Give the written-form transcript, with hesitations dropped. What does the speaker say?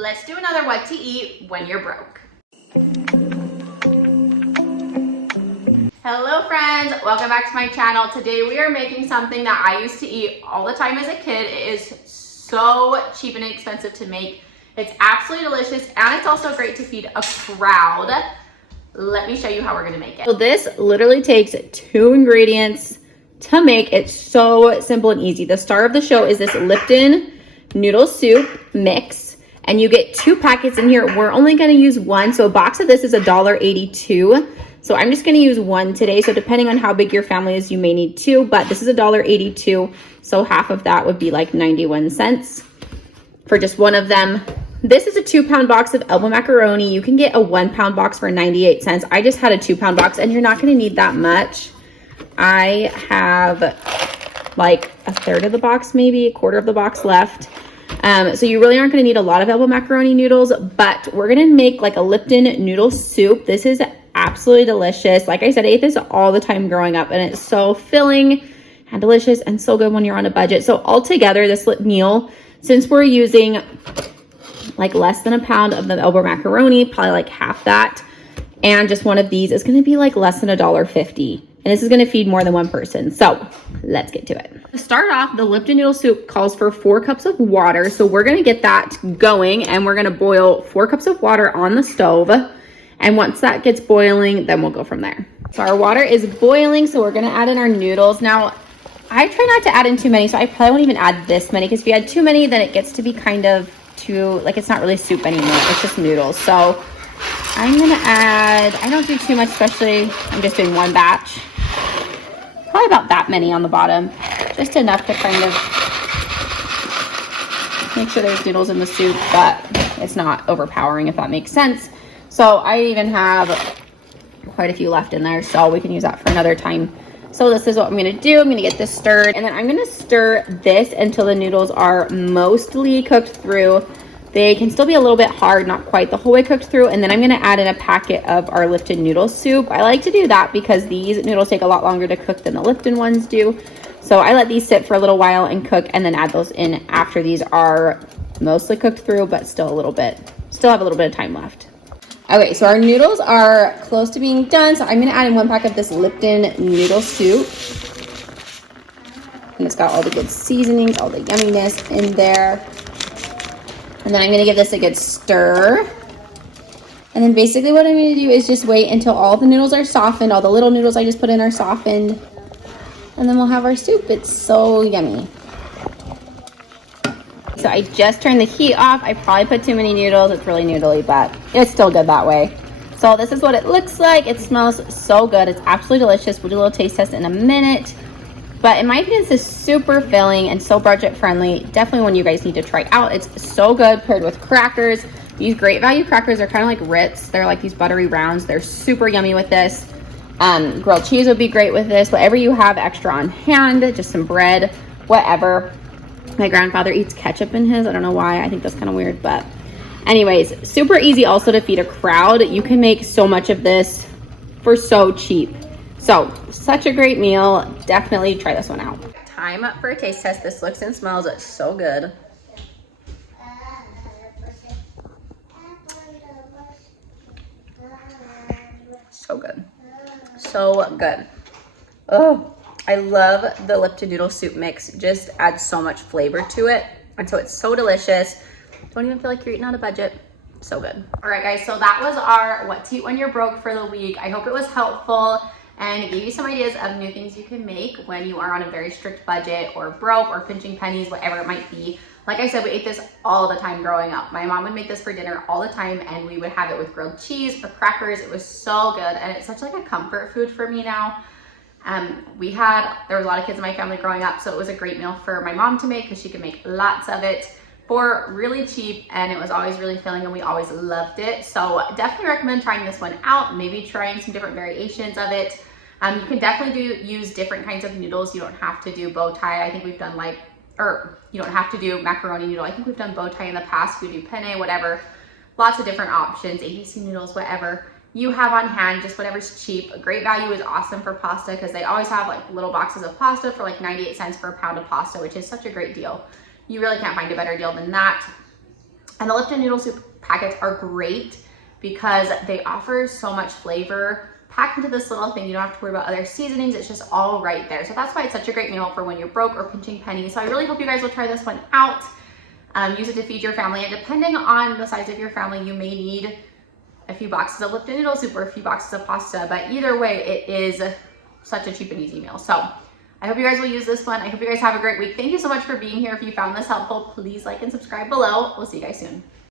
let's do another what to eat when you're broke. Hello friends, welcome back to my channel. Today we are making something that I used to eat all the time as a kid. It is so cheap and inexpensive to make. It's absolutely delicious and it's also great to feed a crowd. Let me show you how we're gonna make it. So this literally takes 2 ingredients to make. It's so simple and easy. The star of the show is this Lipton noodle soup mix, and you get 2 packets in here. We're only gonna use 1, so a box of this is $1.82. So I'm just gonna use 1 today. So depending on how big your family is, you may need 2, but this is $1.82. So half of that would be like 91 cents for just 1 of them. This is a 2-pound box of elbow macaroni. You can get a 1-pound box for 98 cents. I just had a 2-pound box, and you're not gonna need that much. I have like a third of the box, maybe a quarter of the box left. So you really aren't going to need a lot of elbow macaroni noodles, but we're going to make like a Lipton noodle soup. This is absolutely delicious. Like I said, I ate this all the time growing up, and it's so filling and delicious and so good when you're on a budget. So altogether, this meal, since we're using like less than a pound of the elbow macaroni, probably like half that, and just 1 of these is going to be like less than $1.50. And this is going to feed more than 1 person. So let's get to it. To start off, the Lipton noodle soup calls for 4 cups of water. So we're going to get that going, and we're going to boil 4 cups of water on the stove. And once that gets boiling, then we'll go from there. So our water is boiling, so we're going to add in our noodles. Now, I try not to add in too many, so I probably won't even add this many, because if you add too many, then it gets to be kind of too, like, it's not really soup anymore. It's just noodles. So I'm going to add, I don't do too much, especially I'm just doing 1 batch. Probably about that many on the bottom, just enough to kind of make sure there's noodles in the soup, but it's not overpowering, if that makes sense. So I even have quite a few left in there, so we can use that for another time. So this is what I'm going to do. I'm going to get this stirred, and then I'm going to stir this until the noodles are mostly cooked through. They can still be a little bit hard, not quite the whole way cooked through. And then I'm going to add in a packet of our Lipton noodle soup. I like to do that because these noodles take a lot longer to cook than the Lipton ones do. So I let these sit for a little while and cook, and then add those in after these are mostly cooked through, but still have a little bit of time left. Okay, so our noodles are close to being done. So I'm going to add in 1 pack of this Lipton noodle soup. And it's got all the good seasonings, all the yumminess in there. And then I'm going to give this a good stir. And then basically what I'm going to do is just wait until all the noodles are softened. All the little noodles I just put in are softened. And then we'll have our soup. It's so yummy. So I just turned the heat off. I probably put too many noodles. It's really noodly, but it's still good that way. So this is what it looks like. It smells so good. It's absolutely delicious. We'll do a little taste test in a minute. But in my opinion, this is super filling and so budget friendly. Definitely one you guys need to try out. It's so good paired with crackers. These Great Value crackers are kind of like Ritz. They're like these buttery rounds. They're super yummy with this. Grilled cheese would be great with this. Whatever you have extra on hand, just some bread, whatever. My grandfather eats ketchup in his. I don't know why. I think that's kind of weird. But anyways, super easy also to feed a crowd. You can make so much of this for so cheap. So, such a great meal. Definitely try this one out. Time for a taste test. This looks and smells so good. So good. So good. Oh, I love the Lipton noodle soup mix. Just adds so much flavor to it. And so it's so delicious. Don't even feel like you're eating on a budget. So good. All right, guys. So that was our what to eat when you're broke for the week. I hope it was helpful and gave you some ideas of new things you can make when you are on a very strict budget or broke or pinching pennies, whatever it might be. Like I said, we ate this all the time growing up. My mom would make this for dinner all the time, and we would have it with grilled cheese or crackers. It was so good, and it's such like a comfort food for me now. There was a lot of kids in my family growing up, so it was a great meal for my mom to make because she could make lots of it for really cheap, and it was always really filling, and we always loved it. So definitely recommend trying this one out, maybe trying some different variations of it. You can definitely use different kinds of noodles. You don't have to do bow tie. I think we've done you don't have to do macaroni noodle. I think we've done bow tie in the past. We do penne, whatever. Lots of different options, ABC noodles, whatever you have on hand, just whatever's cheap. Great Value is awesome for pasta because they always have like little boxes of pasta for like 98 cents for a pound of pasta, which is such a great deal. You really can't find a better deal than that. And the Lipton noodle soup packets are great because they offer so much flavor packed into this little thing. You don't have to worry about other seasonings. It's just all right there. So that's why it's such a great meal for when you're broke or pinching pennies. So I really hope you guys will try this one out. Use it to feed your family. And depending on the size of your family, you may need a few boxes of Lipton noodle soup or a few boxes of pasta. But either way, it is such a cheap and easy meal. So I hope you guys will use this one. I hope you guys have a great week. Thank you so much for being here. If you found this helpful, please like and subscribe below. We'll see you guys soon.